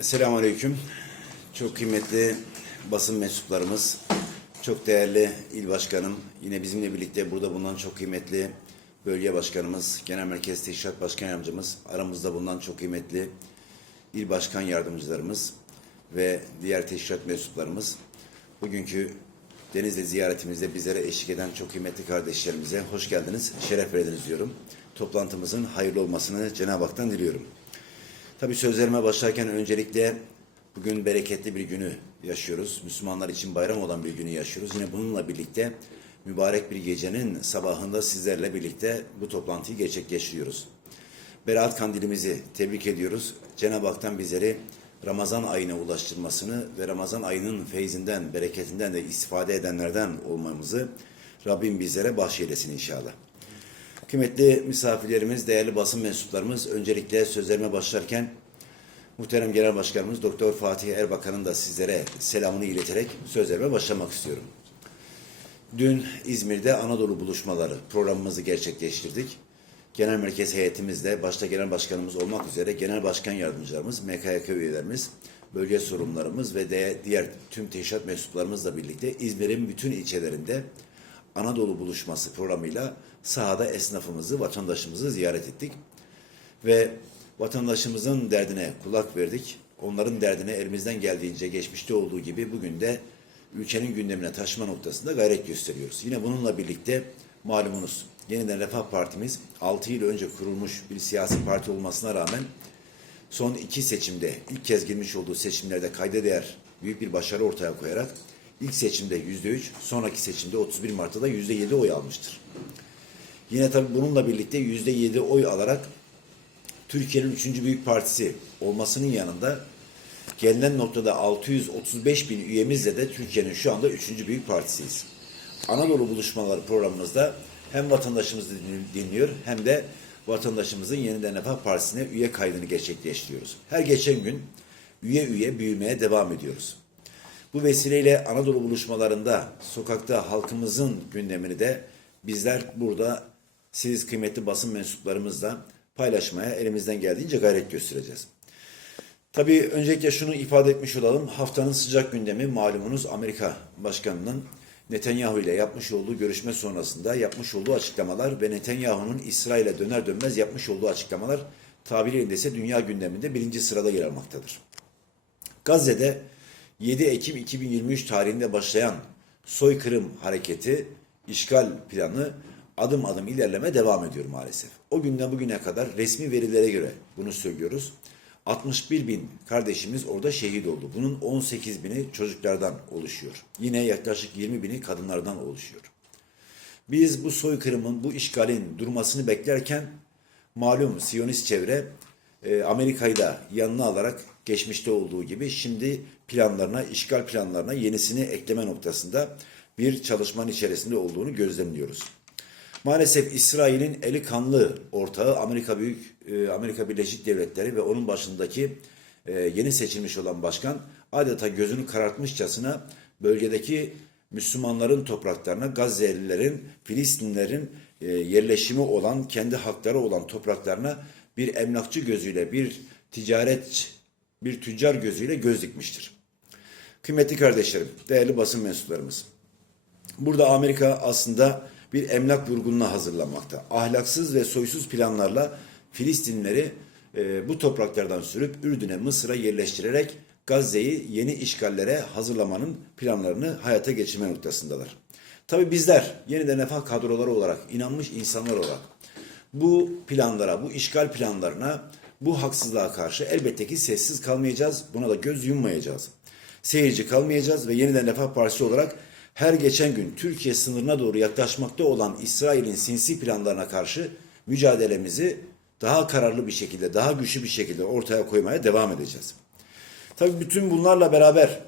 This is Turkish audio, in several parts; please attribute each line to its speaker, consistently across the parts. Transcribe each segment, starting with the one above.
Speaker 1: Selamünaleyküm. Çok kıymetli basın mensuplarımız, çok değerli il başkanım, yine bizimle birlikte burada bulunan çok kıymetli bölge başkanımız, genel merkez teşkilat başkan yardımcımız, aramızda bulunan çok kıymetli il başkan yardımcılarımız ve diğer teşkilat mensuplarımız bugünkü Denizli ziyaretimizde bizlere eşlik eden çok kıymetli kardeşlerimize hoş geldiniz, şeref verdiniz diyorum. Toplantımızın hayırlı olmasını Cenab-ı Hak'tan diliyorum. Tabii sözlerime başlarken öncelikle bugün bereketli bir günü yaşıyoruz. Müslümanlar için bayram olan bir günü yaşıyoruz. Yine bununla birlikte mübarek bir gecenin sabahında sizlerle birlikte bu toplantıyı gerçekleştiriyoruz. Berat Kandilimizi tebrik ediyoruz. Cenab-ı Hak'tan bizleri Ramazan ayına ulaştırmasını ve Ramazan ayının feyzinden, bereketinden de istifade edenlerden olmamızı Rabbim bizlere bahşeylesin inşallah. Kıymetli misafirlerimiz, değerli basın mensuplarımız, öncelikle sözlerime başlarken muhterem Genel Başkanımız Doktor Fatih Erbakan'ın da sizlere selamını ileterek sözlerime başlamak istiyorum. Dün İzmir'de Anadolu buluşmaları programımızı gerçekleştirdik. Genel merkez heyetimizle başta genel başkanımız olmak üzere genel başkan yardımcılarımız, MKYK üyelerimiz, bölge sorumlularımız ve diğer tüm teşkilat mensuplarımızla birlikte İzmir'in bütün ilçelerinde Anadolu buluşması programıyla sahada esnafımızı, vatandaşımızı ziyaret ettik. Ve vatandaşımızın derdine kulak verdik. Onların derdine elimizden geldiğince geçmişte olduğu gibi bugün de ülkenin gündemine taşıma noktasında gayret gösteriyoruz. Yine bununla birlikte malumunuz Yeniden Refah Partimiz 6 yıl önce kurulmuş bir siyasi parti olmasına rağmen son iki seçimde ilk kez girmiş olduğu seçimlerde kayda değer büyük bir başarı ortaya koyarak ilk seçimde yüzde üç, sonraki seçimde 31 Mart'ta da yüzde yedi oy almıştır. Yine tabii bununla birlikte yüzde yedi oy alarak Türkiye'nin üçüncü büyük partisi olmasının yanında gelinen noktada 635 bin üyemizle de Türkiye'nin şu anda üçüncü büyük partisiyiz. Anadolu Buluşmaları programımızda hem vatandaşımızı dinliyor hem de vatandaşımızın Yeniden Refah Partisi'ne üye kaydını gerçekleştiriyoruz. Her geçen gün üye üye büyümeye devam ediyoruz. Bu vesileyle Anadolu buluşmalarında sokakta halkımızın gündemini de bizler burada siz kıymetli basın mensuplarımızla paylaşmaya elimizden geldiğince gayret göstereceğiz. Tabii öncelikle şunu ifade etmiş olalım. Haftanın sıcak gündemi malumunuz Amerika Başkanı'nın Netanyahu ile yapmış olduğu görüşme sonrasında yapmış olduğu açıklamalar ve Netanyahu'nun İsrail'e döner dönmez yapmış olduğu açıklamalar tabiriyle ise dünya gündeminde birinci sırada yer almaktadır. Gazze'de 7 Ekim 2023 tarihinde başlayan soykırım hareketi, işgal planı adım adım ilerleme devam ediyor maalesef. O günden bugüne kadar resmi verilere göre bunu söylüyoruz. 61 bin kardeşimiz orada şehit oldu. Bunun 18 bini çocuklardan oluşuyor. Yine yaklaşık 20 bini kadınlardan oluşuyor. Biz bu soykırımın, bu işgalin durmasını beklerken malum Siyonist çevre e, Amerika'yı da yanına alarak geçmişte olduğu gibi şimdi planlarına, işgal planlarına yenisini ekleme noktasında bir çalışmanın içerisinde olduğunu gözlemliyoruz. Maalesef İsrail'in eli kanlı ortağı Amerika Büyük e, Amerika Birleşik Devletleri ve onun başındaki e, yeni seçilmiş olan başkan adeta gözünü karartmışçasına bölgedeki Müslümanların topraklarına, Gazze'lilerin, Filistinlerin e, yerleşimi olan, kendi hakları olan topraklarına bir emlakçı gözüyle, bir ticaret, bir tüccar gözüyle göz dikmiştir. Kıymetli kardeşlerim, değerli basın mensuplarımız. Burada Amerika aslında bir emlak vurgununa hazırlanmakta. Ahlaksız ve soysuz planlarla Filistinleri e, bu topraklardan sürüp Ürdün'e, Mısır'a yerleştirerek Gazze'yi yeni işgallere hazırlamanın planlarını hayata geçirme noktasındalar. Tabi bizler yeniden refah kadroları olarak, inanmış insanlar olarak bu planlara, bu işgal planlarına, bu haksızlığa karşı elbette ki sessiz kalmayacağız. Buna da göz yummayacağız. Seyirci kalmayacağız ve yeniden Refah Partisi olarak her geçen gün Türkiye sınırına doğru yaklaşmakta olan İsrail'in sinsi planlarına karşı mücadelemizi daha kararlı bir şekilde, daha güçlü bir şekilde ortaya koymaya devam edeceğiz. Tabii bütün bunlarla beraber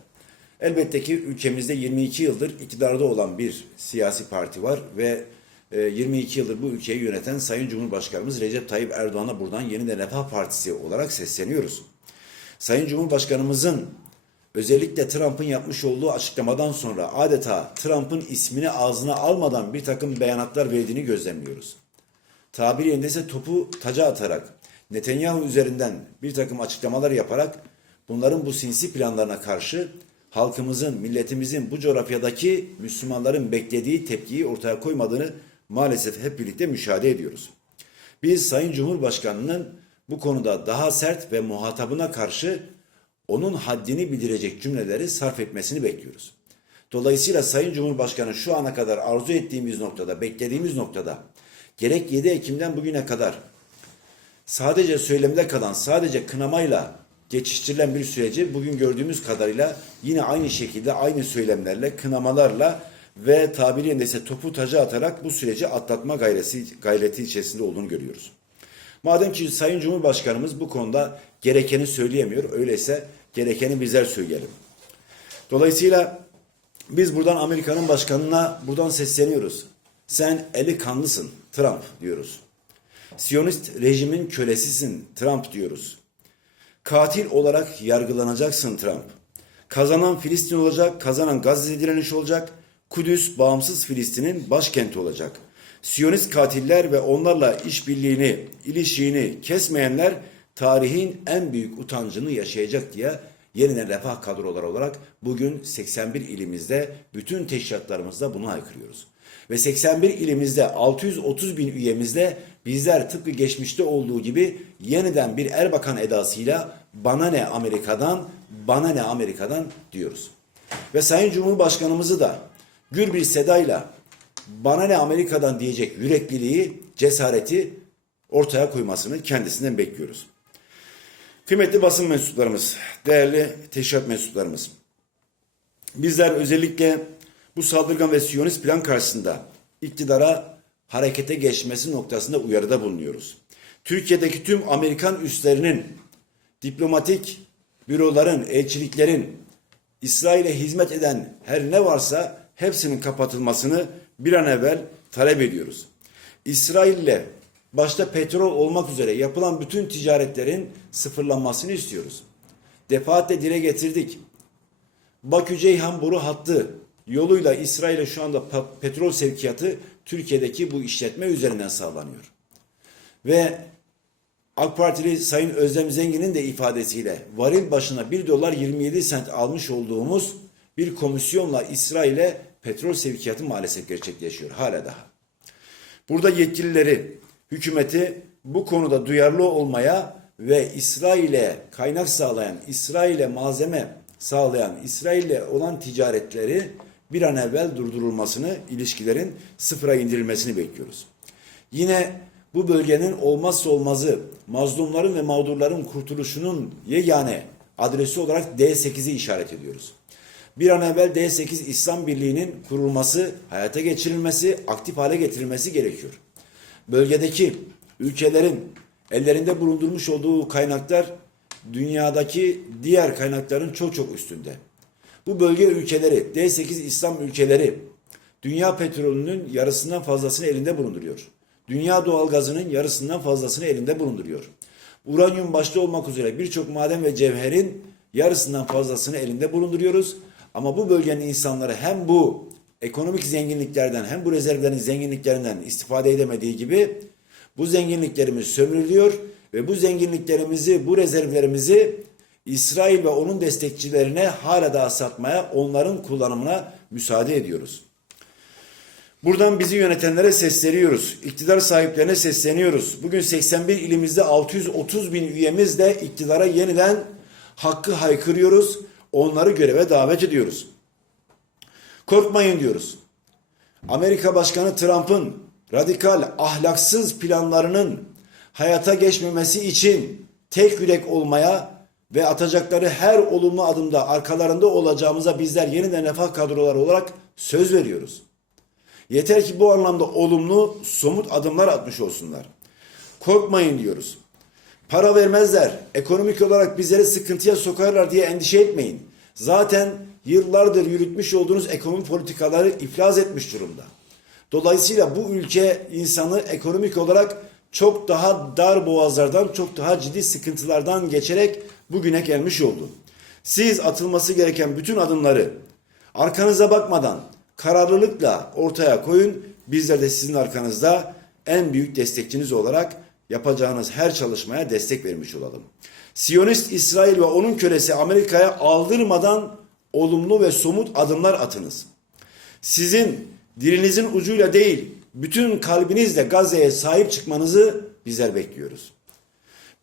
Speaker 1: elbette ki ülkemizde 22 yıldır iktidarda olan bir siyasi parti var ve 22 e, yıldır bu ülkeyi yöneten Sayın Cumhurbaşkanımız Recep Tayyip Erdoğan'a buradan yeniden Refah Partisi olarak sesleniyoruz. Sayın Cumhurbaşkanımızın özellikle Trump'ın yapmış olduğu açıklamadan sonra adeta Trump'ın ismini ağzına almadan bir takım beyanatlar verdiğini gözlemliyoruz. Tabiri yerinde ise topu taca atarak Netanyahu üzerinden bir takım açıklamalar yaparak bunların bu sinsi planlarına karşı halkımızın, milletimizin bu coğrafyadaki Müslümanların beklediği tepkiyi ortaya koymadığını maalesef hep birlikte müşahede ediyoruz. Biz Sayın Cumhurbaşkanı'nın bu konuda daha sert ve muhatabına karşı onun haddini bildirecek cümleleri sarf etmesini bekliyoruz. Dolayısıyla Sayın Cumhurbaşkanı şu ana kadar arzu ettiğimiz noktada, beklediğimiz noktada gerek 7 Ekim'den bugüne kadar sadece söylemde kalan, sadece kınamayla geçiştirilen bir süreci bugün gördüğümüz kadarıyla yine aynı şekilde aynı söylemlerle, kınamalarla ve tabiri yerindeyse topu taca atarak bu süreci atlatma gayreti, gayreti içerisinde olduğunu görüyoruz. Madem ki Sayın Cumhurbaşkanımız bu konuda gerekeni söyleyemiyor, öyleyse gerekeni bizler söyleyelim. Dolayısıyla biz buradan Amerika'nın başkanına buradan sesleniyoruz. Sen eli kanlısın Trump diyoruz. Siyonist rejimin kölesisin Trump diyoruz. Katil olarak yargılanacaksın Trump. Kazanan Filistin olacak, kazanan Gazze direniş olacak. Kudüs bağımsız Filistin'in başkenti olacak. Siyonist katiller ve onlarla işbirliğini, ilişiğini kesmeyenler tarihin en büyük utancını yaşayacak diye yeniden refah kadroları olarak bugün 81 ilimizde bütün teşkilatlarımızda bunu haykırıyoruz. Ve 81 ilimizde 630 bin üyemizde bizler tıpkı geçmişte olduğu gibi yeniden bir Erbakan edasıyla bana ne Amerika'dan, bana ne Amerika'dan diyoruz. Ve Sayın Cumhurbaşkanımızı da gür bir sedayla bana ne Amerika'dan diyecek yürekliliği, cesareti ortaya koymasını kendisinden bekliyoruz. Kıymetli basın mensuplarımız, değerli teşkilat mensuplarımız. Bizler özellikle bu saldırgan ve siyonist plan karşısında iktidara harekete geçmesi noktasında uyarıda bulunuyoruz. Türkiye'deki tüm Amerikan üslerinin, diplomatik büroların, elçiliklerin, İsrail'e hizmet eden her ne varsa hepsinin kapatılmasını bir an evvel talep ediyoruz. İsrail'le başta petrol olmak üzere yapılan bütün ticaretlerin sıfırlanmasını istiyoruz. Defaatle dile getirdik. Bakü-Ceyhan boru hattı yoluyla İsrail'e şu anda petrol sevkiyatı Türkiye'deki bu işletme üzerinden sağlanıyor. Ve AK Partili Sayın Özlem Zengin'in de ifadesiyle varil başına 1 dolar 27 sent almış olduğumuz bir komisyonla İsrail'e petrol sevkiyatı maalesef gerçekleşiyor hala daha. Burada yetkilileri, hükümeti bu konuda duyarlı olmaya ve İsrail'e kaynak sağlayan, İsrail'e malzeme sağlayan, İsrail'le olan ticaretleri bir an evvel durdurulmasını, ilişkilerin sıfıra indirilmesini bekliyoruz. Yine bu bölgenin olmazsa olmazı mazlumların ve mağdurların kurtuluşunun yegane adresi olarak D8'i işaret ediyoruz. Bir an evvel D8 İslam Birliği'nin kurulması, hayata geçirilmesi, aktif hale getirilmesi gerekiyor. Bölgedeki ülkelerin ellerinde bulundurmuş olduğu kaynaklar dünyadaki diğer kaynakların çok çok üstünde. Bu bölge ülkeleri, D8 İslam ülkeleri dünya petrolünün yarısından fazlasını elinde bulunduruyor. Dünya doğalgazının yarısından fazlasını elinde bulunduruyor. Uranyum başta olmak üzere birçok maden ve cevherin yarısından fazlasını elinde bulunduruyoruz. Ama bu bölgenin insanları hem bu ekonomik zenginliklerden hem bu rezervlerin zenginliklerinden istifade edemediği gibi bu zenginliklerimiz sömürülüyor ve bu zenginliklerimizi, bu rezervlerimizi İsrail ve onun destekçilerine hala daha satmaya, onların kullanımına müsaade ediyoruz. Buradan bizi yönetenlere sesleniyoruz. İktidar sahiplerine sesleniyoruz. Bugün 81 ilimizde 630 bin üyemizle iktidara yeniden hakkı haykırıyoruz. Onları göreve davet ediyoruz. Korkmayın diyoruz. Amerika Başkanı Trump'ın radikal, ahlaksız planlarının hayata geçmemesi için tek yürek olmaya ve atacakları her olumlu adımda arkalarında olacağımıza bizler yeniden refah kadroları olarak söz veriyoruz. Yeter ki bu anlamda olumlu, somut adımlar atmış olsunlar. Korkmayın diyoruz. Para vermezler, ekonomik olarak bizleri sıkıntıya sokarlar diye endişe etmeyin. Zaten yıllardır yürütmüş olduğunuz ekonomi politikaları iflas etmiş durumda. Dolayısıyla bu ülke insanı ekonomik olarak çok daha dar boğazlardan, çok daha ciddi sıkıntılardan geçerek bugüne gelmiş oldu. Siz atılması gereken bütün adımları arkanıza bakmadan kararlılıkla ortaya koyun. Bizler de sizin arkanızda en büyük destekçiniz olarak yapacağınız her çalışmaya destek vermiş olalım. Siyonist İsrail ve onun kölesi Amerika'ya aldırmadan olumlu ve somut adımlar atınız. Sizin dilinizin ucuyla değil, bütün kalbinizle Gazze'ye sahip çıkmanızı bizler bekliyoruz.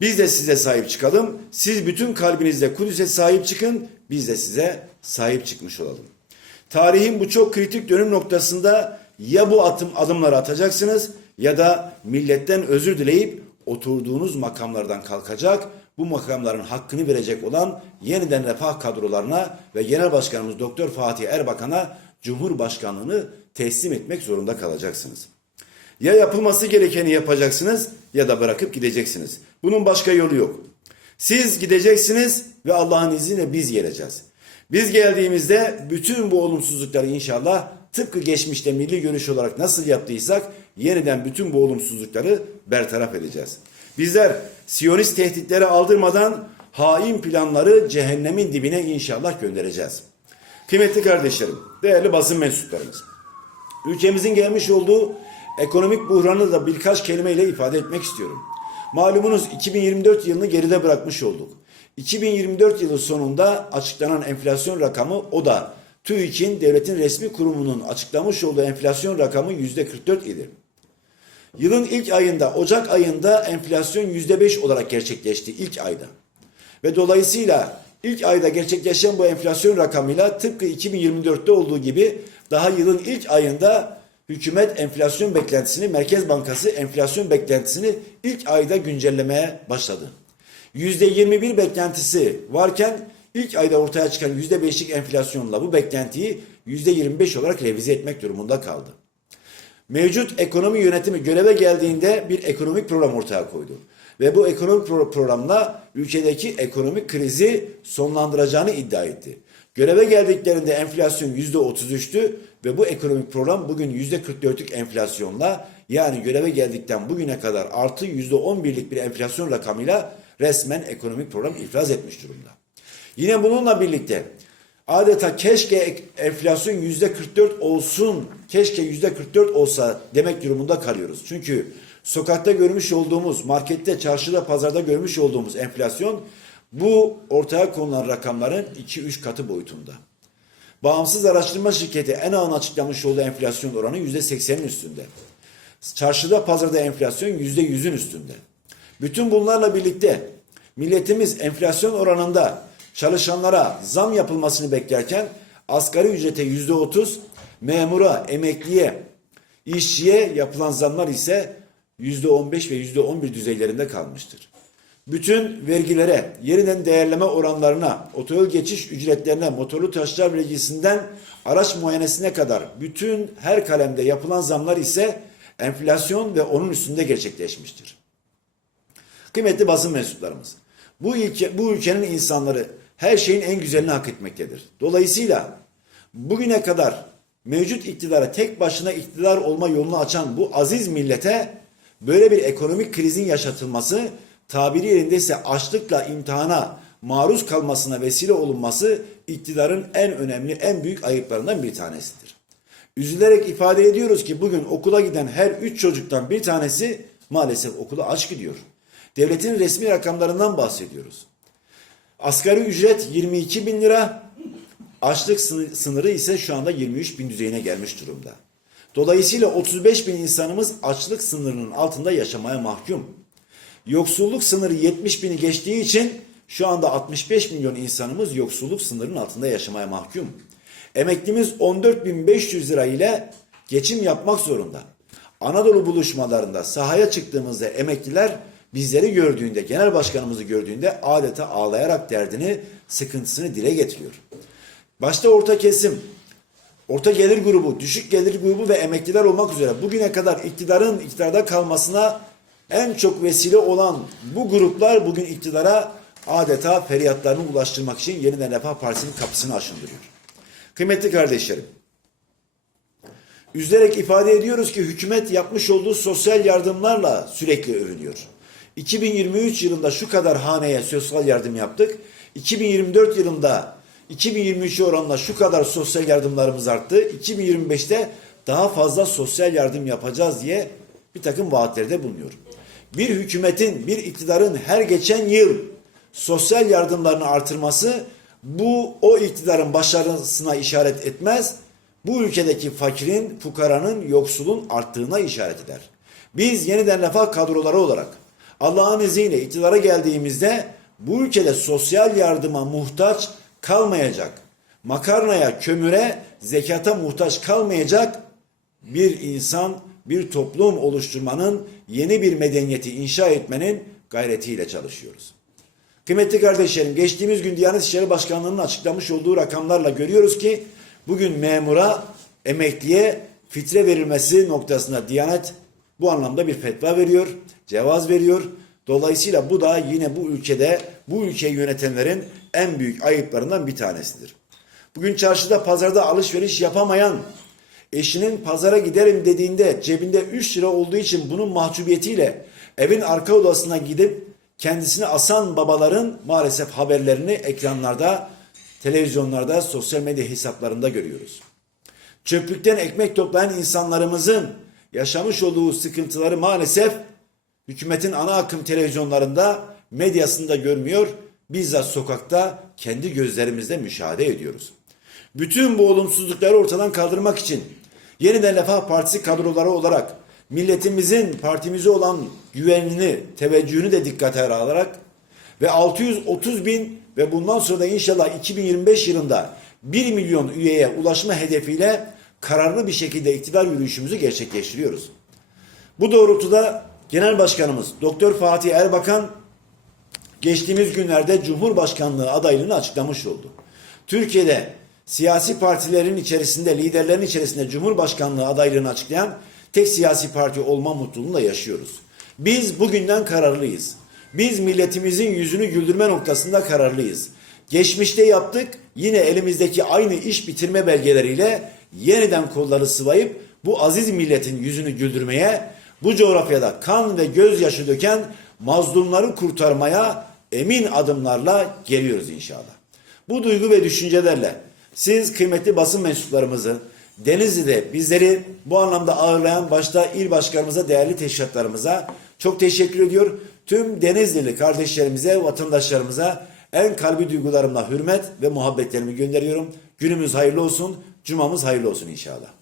Speaker 1: Biz de size sahip çıkalım. Siz bütün kalbinizle Kudüs'e sahip çıkın. Biz de size sahip çıkmış olalım. Tarihin bu çok kritik dönüm noktasında ya bu atım adımları atacaksınız ya da milletten özür dileyip oturduğunuz makamlardan kalkacak, bu makamların hakkını verecek olan yeniden refah kadrolarına ve Genel Başkanımız Doktor Fatih Erbakan'a Cumhurbaşkanlığını teslim etmek zorunda kalacaksınız. Ya yapılması gerekeni yapacaksınız ya da bırakıp gideceksiniz. Bunun başka yolu yok. Siz gideceksiniz ve Allah'ın izniyle biz geleceğiz. Biz geldiğimizde bütün bu olumsuzlukları inşallah tıpkı geçmişte milli görüş olarak nasıl yaptıysak yeniden bütün bu olumsuzlukları bertaraf edeceğiz. Bizler Siyonist tehditleri aldırmadan hain planları cehennemin dibine inşallah göndereceğiz. Kıymetli kardeşlerim, değerli basın mensuplarımız. Ülkemizin gelmiş olduğu ekonomik buhranı da birkaç kelimeyle ifade etmek istiyorum. Malumunuz 2024 yılını geride bırakmış olduk. 2024 yılı sonunda açıklanan enflasyon rakamı o da TÜİK'in devletin resmi kurumunun açıklamış olduğu enflasyon rakamı %44 idi. Yılın ilk ayında Ocak ayında enflasyon %5 olarak gerçekleşti ilk ayda. Ve dolayısıyla ilk ayda gerçekleşen bu enflasyon rakamıyla tıpkı 2024'te olduğu gibi daha yılın ilk ayında hükümet enflasyon beklentisini, Merkez Bankası enflasyon beklentisini ilk ayda güncellemeye başladı. %21 beklentisi varken ilk ayda ortaya çıkan %5'lik enflasyonla bu beklentiyi %25 olarak revize etmek durumunda kaldı. Mevcut ekonomi yönetimi göreve geldiğinde bir ekonomik program ortaya koydu. Ve bu ekonomik pro- programla ülkedeki ekonomik krizi sonlandıracağını iddia etti. Göreve geldiklerinde enflasyon %33'tü ve bu ekonomik program bugün %44'lük enflasyonla yani göreve geldikten bugüne kadar artı %11'lik bir enflasyon rakamıyla resmen ekonomik program iflas etmiş durumda. Yine bununla birlikte adeta keşke enflasyon yüzde 44 olsun, keşke yüzde 44 olsa demek durumunda kalıyoruz. Çünkü sokakta görmüş olduğumuz, markette, çarşıda, pazarda görmüş olduğumuz enflasyon bu ortaya konulan rakamların 2-3 katı boyutunda. Bağımsız araştırma şirketi ENA'nın açıklamış olduğu enflasyon oranı yüzde 80'in üstünde. Çarşıda, pazarda enflasyon yüzde 100'ün üstünde. Bütün bunlarla birlikte milletimiz enflasyon oranında çalışanlara zam yapılmasını beklerken asgari ücrete yüzde otuz, memura, emekliye, işçiye yapılan zamlar ise yüzde on beş ve yüzde on bir düzeylerinde kalmıştır. Bütün vergilere, yeniden değerleme oranlarına, otoyol geçiş ücretlerine, motorlu taşlar vergisinden araç muayenesine kadar bütün her kalemde yapılan zamlar ise enflasyon ve onun üstünde gerçekleşmiştir. Kıymetli basın mensuplarımız, bu ülke, bu ülkenin insanları her şeyin en güzelini hak etmektedir. Dolayısıyla bugüne kadar mevcut iktidara tek başına iktidar olma yolunu açan bu aziz millete böyle bir ekonomik krizin yaşatılması tabiri yerindeyse açlıkla imtihana maruz kalmasına vesile olunması iktidarın en önemli, en büyük ayıplarından bir tanesidir. Üzülerek ifade ediyoruz ki bugün okula giden her üç çocuktan bir tanesi maalesef okula aç gidiyor. Devletin resmi rakamlarından bahsediyoruz. Asgari ücret 22 bin lira, açlık sını- sınırı ise şu anda 23 bin düzeyine gelmiş durumda. Dolayısıyla 35 bin insanımız açlık sınırının altında yaşamaya mahkum. Yoksulluk sınırı 70 bini geçtiği için şu anda 65 milyon insanımız yoksulluk sınırının altında yaşamaya mahkum. Emeklimiz 14.500 lira ile geçim yapmak zorunda. Anadolu buluşmalarında sahaya çıktığımızda emekliler bizleri gördüğünde, genel başkanımızı gördüğünde adeta ağlayarak derdini, sıkıntısını dile getiriyor. Başta orta kesim, orta gelir grubu, düşük gelir grubu ve emekliler olmak üzere bugüne kadar iktidarın iktidarda kalmasına en çok vesile olan bu gruplar bugün iktidara adeta feryatlarını ulaştırmak için yeniden Refah Partisi'nin kapısını aşındırıyor. Kıymetli kardeşlerim, üzülerek ifade ediyoruz ki hükümet yapmış olduğu sosyal yardımlarla sürekli övünüyor. 2023 yılında şu kadar haneye sosyal yardım yaptık. 2024 yılında 2023 oranla şu kadar sosyal yardımlarımız arttı. 2025'te daha fazla sosyal yardım yapacağız diye bir takım vaatlerde bulunuyor. Bir hükümetin, bir iktidarın her geçen yıl sosyal yardımlarını artırması bu o iktidarın başarısına işaret etmez. Bu ülkedeki fakirin, fukaranın, yoksulun arttığına işaret eder. Biz yeniden refah kadroları olarak Allah'ın izniyle iktidara geldiğimizde bu ülkede sosyal yardıma muhtaç kalmayacak, makarnaya, kömüre, zekata muhtaç kalmayacak bir insan, bir toplum oluşturmanın, yeni bir medeniyeti inşa etmenin gayretiyle çalışıyoruz. Kıymetli kardeşlerim, geçtiğimiz gün Diyanet İşleri Başkanlığı'nın açıklamış olduğu rakamlarla görüyoruz ki bugün memura, emekliye fitre verilmesi noktasında Diyanet bu anlamda bir fetva veriyor, cevaz veriyor. Dolayısıyla bu da yine bu ülkede, bu ülkeyi yönetenlerin en büyük ayıplarından bir tanesidir. Bugün çarşıda, pazarda alışveriş yapamayan, eşinin pazara giderim dediğinde cebinde 3 lira olduğu için bunun mahcubiyetiyle evin arka odasına gidip kendisini asan babaların maalesef haberlerini ekranlarda, televizyonlarda, sosyal medya hesaplarında görüyoruz. Çöplükten ekmek toplayan insanlarımızın yaşamış olduğu sıkıntıları maalesef hükümetin ana akım televizyonlarında, medyasında görmüyor, bizzat sokakta kendi gözlerimizle müşahede ediyoruz. Bütün bu olumsuzlukları ortadan kaldırmak için yeniden Refah Partisi kadroları olarak milletimizin partimize olan güvenini, teveccühünü de dikkate alarak ve 630 bin ve bundan sonra da inşallah 2025 yılında 1 milyon üyeye ulaşma hedefiyle kararlı bir şekilde iktidar yürüyüşümüzü gerçekleştiriyoruz. Bu doğrultuda Genel Başkanımız Doktor Fatih Erbakan geçtiğimiz günlerde Cumhurbaşkanlığı adaylığını açıklamış oldu. Türkiye'de siyasi partilerin içerisinde, liderlerin içerisinde Cumhurbaşkanlığı adaylığını açıklayan tek siyasi parti olma mutluluğunu da yaşıyoruz. Biz bugünden kararlıyız. Biz milletimizin yüzünü güldürme noktasında kararlıyız. Geçmişte yaptık, yine elimizdeki aynı iş bitirme belgeleriyle yeniden kolları sıvayıp bu aziz milletin yüzünü güldürmeye, bu coğrafyada kan ve gözyaşı döken mazlumları kurtarmaya emin adımlarla geliyoruz inşallah. Bu duygu ve düşüncelerle siz kıymetli basın mensuplarımızı Denizli'de bizleri bu anlamda ağırlayan başta il başkanımıza, değerli teşkilatlarımıza çok teşekkür ediyor. Tüm Denizlili kardeşlerimize, vatandaşlarımıza en kalbi duygularımla hürmet ve muhabbetlerimi gönderiyorum. Günümüz hayırlı olsun, cumamız hayırlı olsun inşallah.